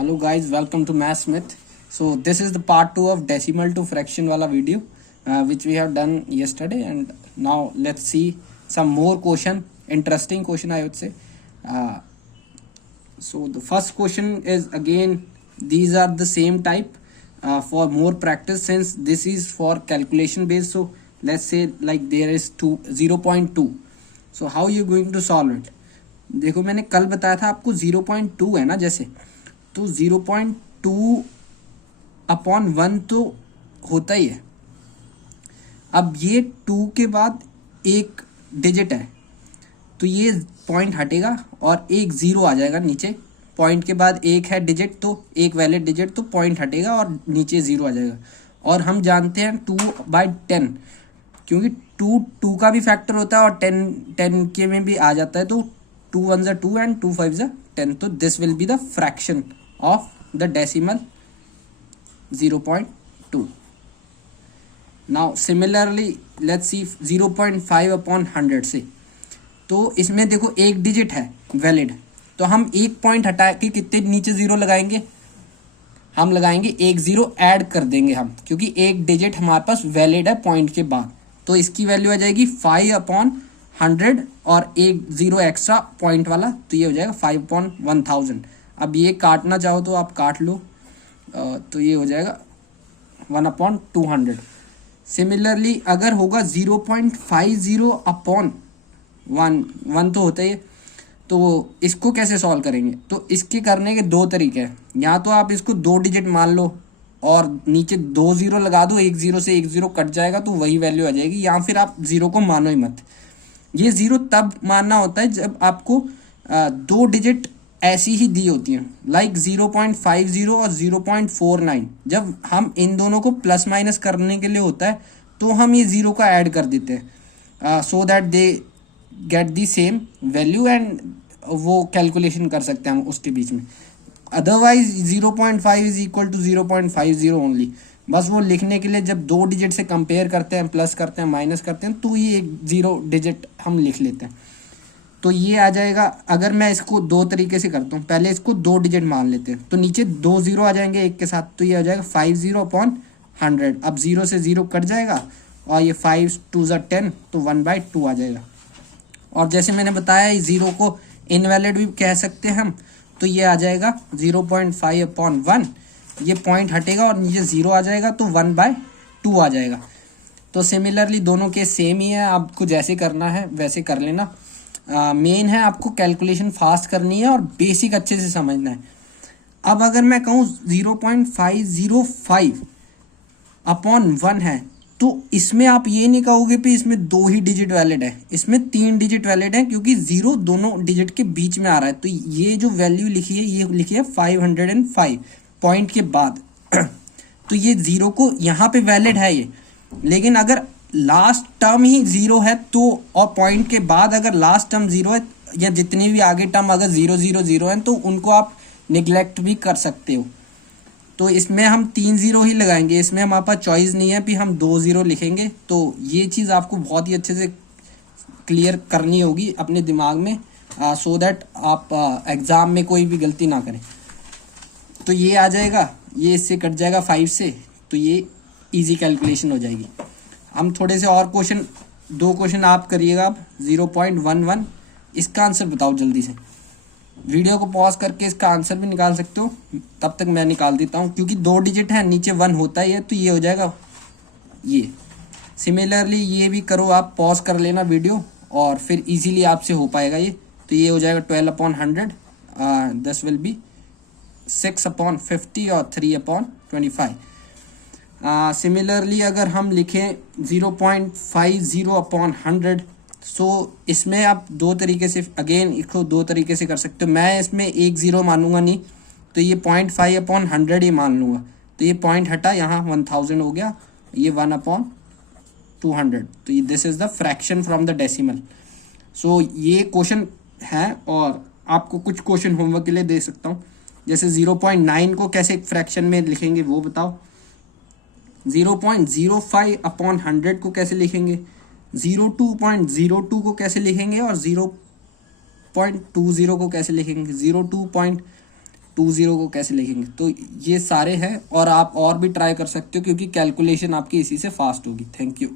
Hello guys, welcome to Math Smith. So this is the part 2 of decimal to fraction wala video which we have done yesterday, and now let's see some more question, interesting question I would say. So the first question is again, these are the same type for more practice, since this is for calculation based. So let's say like there is 0.2. So how you going to solve it? देखो मैंने कल बताया था आपको 0.2 है ना, जैसे तो 0.2 अपॉन 1 तो होता ही है. अब ये 2 के बाद एक डिजिट है तो ये पॉइंट हटेगा और एक ज़ीरो आ जाएगा नीचे. पॉइंट के बाद एक है डिजिट तो एक वैलिड डिजिट, तो पॉइंट हटेगा और नीचे ज़ीरो आ जाएगा. और हम जानते हैं 2/10, क्योंकि 2 का भी फैक्टर होता है और 10 के में भी आ जाता है. तो 2 1 ज़ा 2 एंड 2 5 ज़ा 10. तो this will be the fraction of the decimal 0.2. now similarly let's see 0.5 upon 100 से. तो इसमें देखो एक डिजिट है वैलिड, तो हम एक पॉइंट हटा के कितने नीचे जीरो लगाएंगे? हम लगाएंगे एक जीरो ऐड कर देंगे हम, क्योंकि एक डिजिट हमारे पास वैलिड है पॉइंट के बाद. तो इसकी वैल्यू आ जाएगी 5/100 और एक जीरो एक्स्ट्रा पॉइंट वाला, तो ये हो जाएगा 5/1000. अब ये काटना चाहो तो आप काट लो, तो ये हो जाएगा 1/200. सिमिलरली अगर होगा 0.50 अपॉन 1 तो होता ही है, तो इसको कैसे सॉल्व करेंगे? तो इसके करने के दो तरीके हैं. या तो आप इसको दो डिजिट मान लो और नीचे 2 ज़ीरो लगा दो, एक ज़ीरो से एक ज़ीरो कट जाएगा तो वही वैल्यू आ जाएगी. या फिर आप ज़ीरो को मानो ही मत. ये ज़ीरो तब मानना होता है जब आपको दो डिजिट ऐसी ही दी होती हैं, लाइक 0.50 और 0.49. जब हम इन दोनों को प्लस माइनस करने के लिए होता है तो हम ये ज़ीरो का ऐड कर देते हैं, so that they get the same value and वो कैलकुलेशन कर सकते हैं हम उसके बीच में. Otherwise 0.5 is equal to 0.50 only. बस वो लिखने के लिए जब दो डिजिट से कंपेयर करते हैं, प्लस करते हैं, माइनस करते हैं, तो ये एक ज़ीरो डिजिट हम लिख लेते हैं. तो ये आ जाएगा. अगर मैं इसको दो तरीके से करता हूँ, पहले इसको दो डिजिट मान लेते हैं, तो नीचे 2 ज़ीरो आ जाएंगे एक के साथ, तो ये हो जाएगा 50/100. अब ज़ीरो से ज़ीरो कट जाएगा और ये 5 2 ज़ा 10, तो 1/2 आ जाएगा. और जैसे मैंने बताया ज़ीरो को इनवैलिड भी कह सकते हैं हम, तो ये आ जाएगा 0.5/1. ये पॉइंट हटेगा और नीचे ज़ीरो आ जाएगा, तो 1/2 आ जाएगा. तो सिमिलरली दोनों के सेम ही है. आपको जैसे करना है वैसे कर लेना. मेन है आपको कैलकुलेशन फास्ट करनी है और बेसिक अच्छे से समझना है. अब अगर मैं कहूँ 0.505 अपॉन 1 है, तो इसमें आप ये नहीं कहोगे कि इसमें दो ही डिजिट वैलिड है, इसमें 3 डिजिट वैलिड है, क्योंकि ज़ीरो दोनों डिजिट के बीच में आ रहा है. तो ये जो वैल्यू लिखी है ये लिखी है 505 पॉइंट के बाद. तो ये ज़ीरो को यहाँ पे वैलिड है ये, लेकिन अगर लास्ट टर्म ही ज़ीरो है तो, और पॉइंट के बाद अगर लास्ट टर्म ज़ीरो है या जितने भी आगे टर्म अगर 0 0 0 हैं, तो उनको आप निगलेक्ट भी कर सकते हो. तो इसमें हम 3 ज़ीरो ही लगाएंगे, इसमें हमारे पास चॉइस नहीं है कि हम 2 ज़ीरो लिखेंगे. तो ये चीज़ आपको बहुत ही अच्छे से क्लियर करनी होगी अपने दिमाग में, सो दैट आप एग्ज़ाम में कोई भी गलती ना करें. तो ये आ जाएगा, ये इससे कट जाएगा 5 से, तो ये ईजी कैलकुलेशन हो जाएगी. हम थोड़े से और क्वेश्चन, दो क्वेश्चन आप करिएगा. आप 0.11, इसका आंसर बताओ जल्दी से. वीडियो को पॉज करके इसका आंसर भी निकाल सकते हो, तब तक मैं निकाल देता हूँ, क्योंकि दो डिजिट है, नीचे 1 होता ही है, तो ये हो जाएगा ये. सिमिलरली ये भी करो आप, पॉज कर लेना वीडियो और फिर इजीली आपसे हो पाएगा ये. तो ये हो जाएगा 12/100. दिस विल बी 6/50 और 3/25. सिमिलरली अगर हम लिखें 0.50/100, सो इसमें आप दो तरीके से, अगेन इसको दो तरीके से कर सकते हो. मैं इसमें एक ज़ीरो मानूंगा नहीं, तो ये 0.5/100 ही मान लूँगा. तो ये पॉइंट हटा, यहाँ 1000 हो गया, ये 1/200. तो ये this is the fraction from the decimal. So ये क्वेश्चन है और आपको कुछ क्वेश्चन होमवर्क के लिए दे सकता हूँ. जैसे 0.9 को कैसे फ्रैक्शन में लिखेंगे वो बताओ. 0.05/100 को कैसे लिखेंगे, 02.02 को कैसे लिखेंगे और 0.20 को कैसे लिखेंगे, 20 को कैसे लिखेंगे। तो ये सारे हैं और आप और भी ट्राई कर सकते हो क्योंकि कैलकुलेशन आपकी इसी से फास्ट होगी। Thank you.